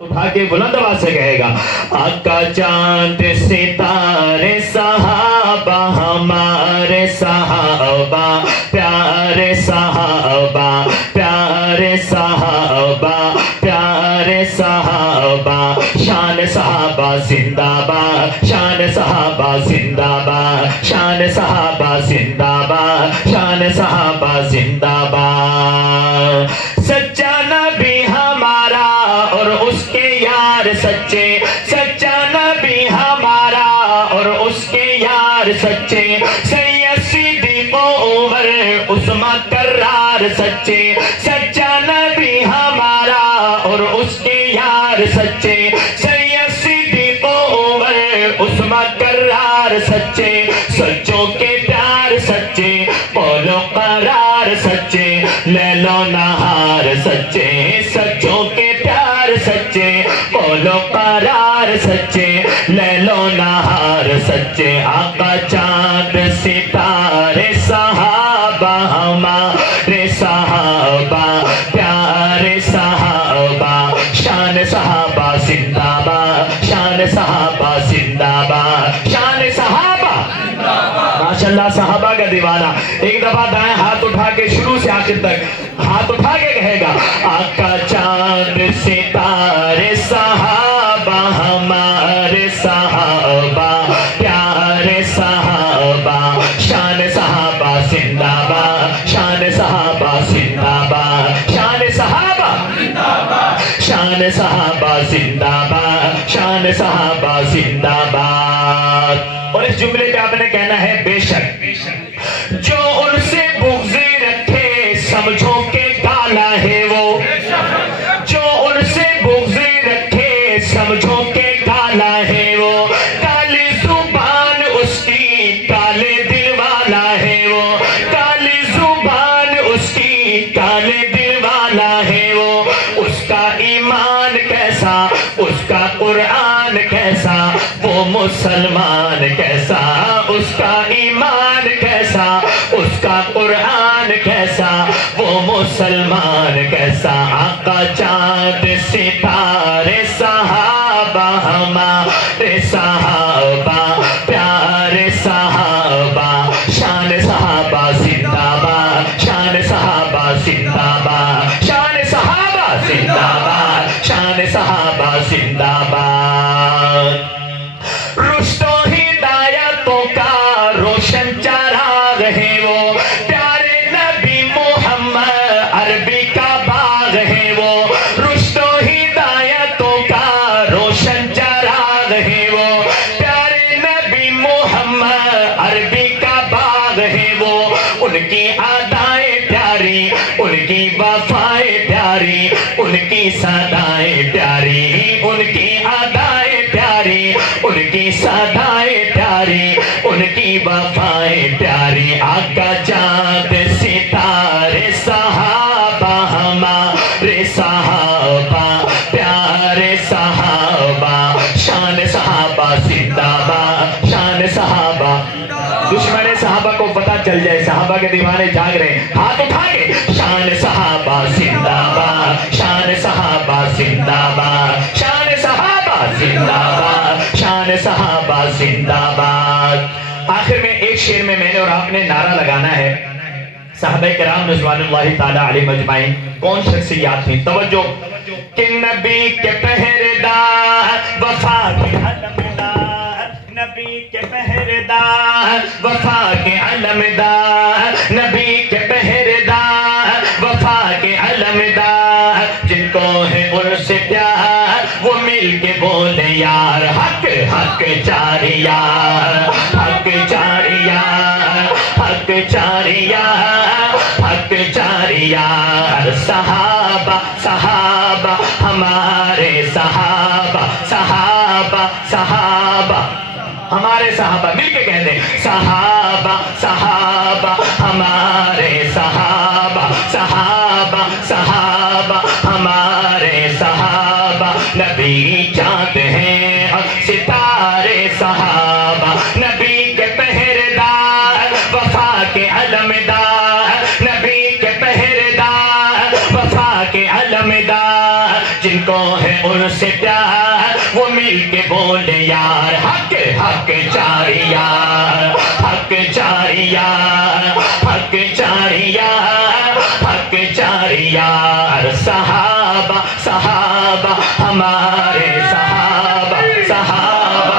اٹھا کے بلند آواز سے کہے گا آقا چاند ستارے صحابہ ہمارے صحابہ پیارے صحابہ پیارے صحابہ پیارے صحابہ شان صحابہ زندہ باد شان صحابہ زندہ باد شان صحابہ زندہ باد شان صحابہ زندہ باد سچا نبی ہمارا اور اس کے یار سچے سچا نبی ہمارا اور اس کے یار سچے سید صدیق و عمر عثمان کرار سچے سچا نبی ہمارا اور اس کے یار سچے سید صدیق و عمر عثمان کرار سچے سچوں کے پیار سچے قول و قرار سچے لیل و نہار سچے سچوں کے پیار سچے قول و قرار سچے لیل و نہار سچے آقا چاند ستارے صحابہ ہمارے صحابہ پیارے صحابہ شان صحابہ زندہ باد شان صحابہ زندہ باد شان صحابہ ماشاءاللہ صحابہ کا دیوانہ ایک دفعہ دائیں ہاتھ اٹھا کے شروع سے آخر تک ہاتھ اٹھا کے کہے گا آقا چاند ستارے صحابہ ہمارے صحابہ پیارے صحابہ شان صحابہ زندہ باد شان صحابہ زندہ باد شان صحابہ شان صحابہ زندہ باد شان صحابہ زندہ باد اور اس جملے پہ آپ نے کہنا ہے بے شک جو ان سے بغض رکھے سمجھو کہ کالا ہے وہ جو ان سے بغض رکھے سمجھو کہ کالا ہے وہ کالی زبان اس کی کالے دل والا ہے وہ کالی زبان اس کی کالے دل والا ہے وہ اس کا ایمان کیسا اس کا قرآن کیسا وہ مسلمان کیسا اس کا ایمان کیسا اس کا قرآن کیسا وہ مسلمان کیسا آقا چاند ستارے صحابہ ہمارے صحابہ پیارے صحابہ شان صحابہ زندہ باد شان صحابہ زندہ باد شان صحابہ زندہ باد شان صحابہ زندہ باد رشد و ہدایتوں کا روشن چراغ ہے وہ پیارے نبی محمد عربی کا باغ ہے وہ رشد و ہدایتوں کا روشن چراغ ہے وہ پیارے نبی محمد عربی کا باغ ہے وہ ان کی ادائیں پیاری ان کی وفائیں پیاری ان کی صدائیں پیاری ان کی ادائیں پیاری ان کی صدائیں پیاری ان کی وفائیں پیاری آقا چاند ستارے صحابہ ہمارے صحابہ پیارے صحابہ شان صحابہ زندہ باد شان صحابہ دشمن صحابہ کو پتہ چل جائے صحابہ کے دیوانے جاگ رہے ہیں ہاتھ اٹھا کے شان صحابہ زندہ باد شان صحابہ زندہ باد شان صحابہ زندہ باد شان صحابہ زندہ باد آخر میں ایک شعر میں نے اور آپ نے نعرہ لگانا ہے صحابہ کرام رضوان اللہ تعالی علیہ مجمعین کون شخصیات تھیں توجہ کہ نبی کے پہردار وفا کے علمدار نبی کے پہردار وفا کے علمدار نبی کے پہردار وفا کے علمدار جن کو ہے ان سے پیار وہ مل کے بولے یار حق حق چاری یار حق چاری یار حق چاری یار حق چاری یار صحابہ صحابہ ہمارے صحابہ صحابہ صحابہ ہمارے صحابہ مل کے کہہ دیں صحابہ صحابہ ہمارے صحابہ صحابہ صحابہ ہمارے صحابہ نبی چاند ہیں ستارے صحابہ نبی کے پہردار وفا کے علمدار نبی کے پہردار وفا کے علمدار جن کو ہے ان سے سے پیار وہ مل کے بولے یار حق حق چار یار حق چار یار حق چار یار حق چار یار صحابہ صحابہ ہمارے صحابہ صحابہ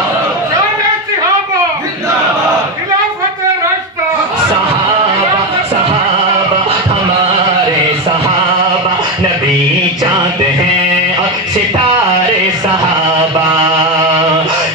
صحابہ صحابہ ہمارے صحابہ نبی چاند ہیں اور ستارے صحابہ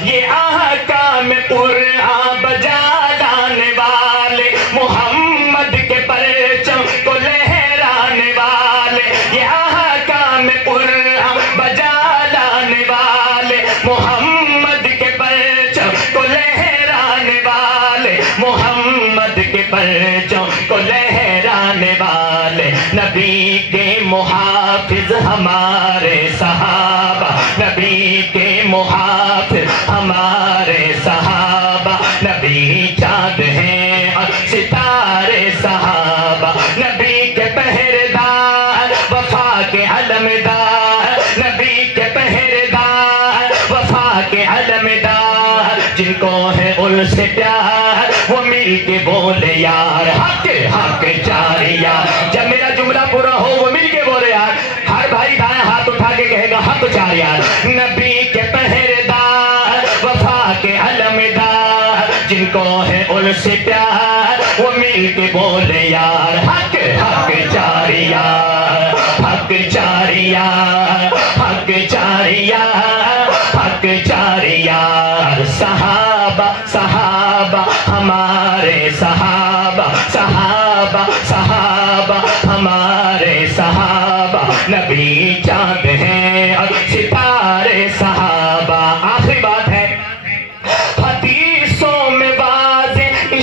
یہ احکام قرآن بجا لانے والے محمد کے پرچم کو لہرانے والے یہ احکام قرآن بجا لانے والے محمد کے پرچم کو لہرانے والے محمد کے پرچم کو لہرانے والے نبی کے محافظ ہمارے صحابہ نبی کے محافظ ہمارے صحابہ نبی چاند ہیں اور ستارے صحابہ نبی کے پہرےدار وفا کے علمدار نبی کے پہرےدار وفا کے علمدار جن کو ہے ان سے پیار وہ مل کے بولے یار حق حق چار یار جب میرا جملہ پورا ہو وہ مل کے بولے یار ہر بھائی دائیں ہاتھ اٹھا کے کہے گا حق چار یار نبی کے پہرےدار وفا کے علمدار جن کو ہے ان سے پیار وہ مل کے بولے یار حق حق چار یار حق چار یار حق چار یار حق چار